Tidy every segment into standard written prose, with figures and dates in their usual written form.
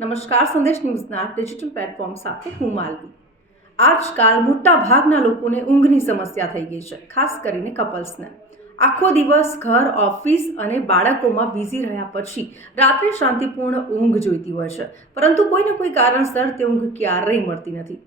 નમસ્કાર, સંદેશ ન્યૂઝના digital platform સાથે હું માલવી। આજકાલ મોટા ભાગના લોકોને ઊંઘની સમસ્યા થઈ ગઈ છે, ખાસ કરીને કપલ્સને। આખો દિવસ ઘર, ઓફિસ અને બાળકોમાં બિઝી રહ્યા પછી રાત્રે શાંતિપૂર્ણ ઊંઘ જોઈતી હોય છે, પરંતુ કોઈને કોઈ કારણસર તે ઊંઘ ક્યારેય મળતી નથી।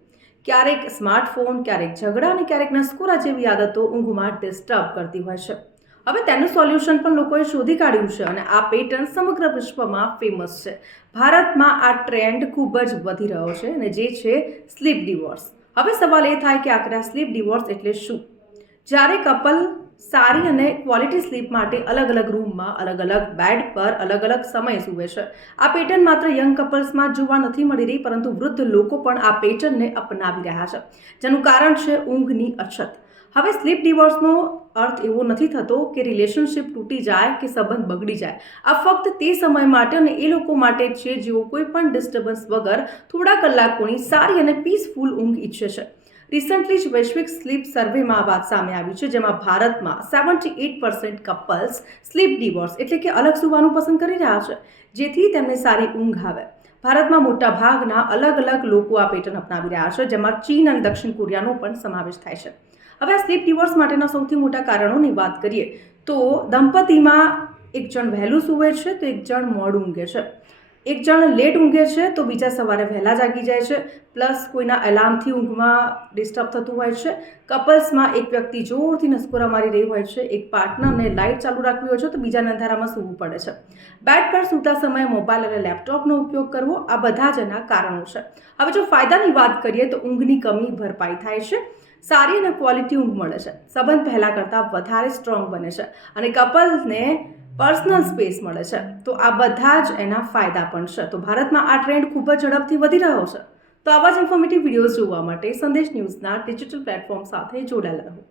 ક્યારેક સ્માર્ટફોન, ક્યારેક ઝઘડા અને ક્યારેક નસકોરા જેવી આદતો ઊંઘમાં ડિસ્ટર્બ કરતી હોય છે। હવે તેનું સોલ્યુશન પણ લોકોએ શોધી કાઢ્યું છે અને આ પેટર્ન સમગ્ર વિશ્વમાં ફેમસ છે। ભારતમાં આ ટ્રેન્ડ ખૂબ જ વધી રહ્યો છે અને જે છે સ્લીપ ડિવોર્સ। હવે સવાલ એ થાય કે આખરે સ્લીપ ડિવોર્સ એટલે શું? જ્યારે કપલ સારી અને ક્વોલિટી સ્લીપ માટે અલગ અલગ રૂમમાં, અલગ અલગ બેડ પર, અલગ અલગ સમય સૂવે છે। આ પેટર્ન માત્ર યંગ કપલ્સમાં જોવા નથી મળી રહી, પરંતુ વૃદ્ધ લોકો પણ આ પેટર્નને અપનાવી રહ્યા છે, જેનું કારણ છે ઊંઘની અછત। હવે સ્લીપ ડિવોર્સનો અર્થ એવો નથી થતો કે રિલેશનશિપ તૂટી જાય કે સંબંધ બગડી જાય। આ ફક્ત તે સમય માટે અને એ લોકો માટે છે જેઓ કોઈ પણ ડિસ્ટર્બન્સ વગર થોડા કલાકોની સારી અને પીસફુલ ઊંઘ ઈચ્છે છે। રિસન્ટલી જ વૈશ્વિક સ્લીપ સર્વેમાં આ વાત સામે આવી છે, જેમાં ભારતમાં 78% કપલ્સ સ્લીપ ડિવોર્સ એટલે કે અલગ સૂવાનું પસંદ કરી રહ્યા છે, જેથી તેમને સારી ઊંઘ આવે। ભારતમાં મોટા ભાગના અલગ અલગ લોકો આ પેટર્ન અપનાવી રહ્યા છે, જેમાં ચીન અને દક્ષિણ કોરિયાનો પણ સમાવેશ થાય છે। હવે આ સ્લીપ ડિવોર્સ માટેના સૌથી મોટા કારણોની વાત કરીએ તો દંપતીમાં એક જણ વહેલું સૂવે છે તો એક જણ મોડું ઊંઘે છે, એક જણ લેટ ઊંઘે છે તો બીજા સવારે વહેલા જાગી જાય છે, પ્લસ કોઈના એલાર્મથી ઊંઘમાં ડિસ્ટર્બ થતું હોય છે। કપલ્સમાં એક વ્યક્તિ જોરથી નસકોરા મારી રહી હોય છે, એક પાર્ટનરને લાઇટ ચાલુ રાખવી હોય છે તો બીજાને અંધારામાં સૂવું પડે છે, બેડ પર સૂતા સમયે મોબાઈલ અને લેપટોપનો ઉપયોગ કરવો, આ બધા જ એના કારણો છે। હવે જો ફાયદાની વાત કરીએ તો ઊંઘની કમી ભરપાઈ થાય છે, સારી અને ક્વોલિટી ઊંઘ મળે છે, સંબંધ પહેલાં કરતાં વધારે સ્ટ્રોંગ બને છે અને કપલ્સને પર્સનલ સ્પેસ મળે છે, તો આ બધા જ એના ફાયદા પણ છે। તો ભારતમાં આ ટ્રેન્ડ ખૂબ જ ઝડપથી વધી રહ્યો છે। તો આવા જ ઇન્ફોર્મેટિવ વિડીયોઝ જોવા માટે સંદેશ ન્યૂઝના ડિજિટલ પ્લેટફોર્મ સાથે જોડાયેલા રહો।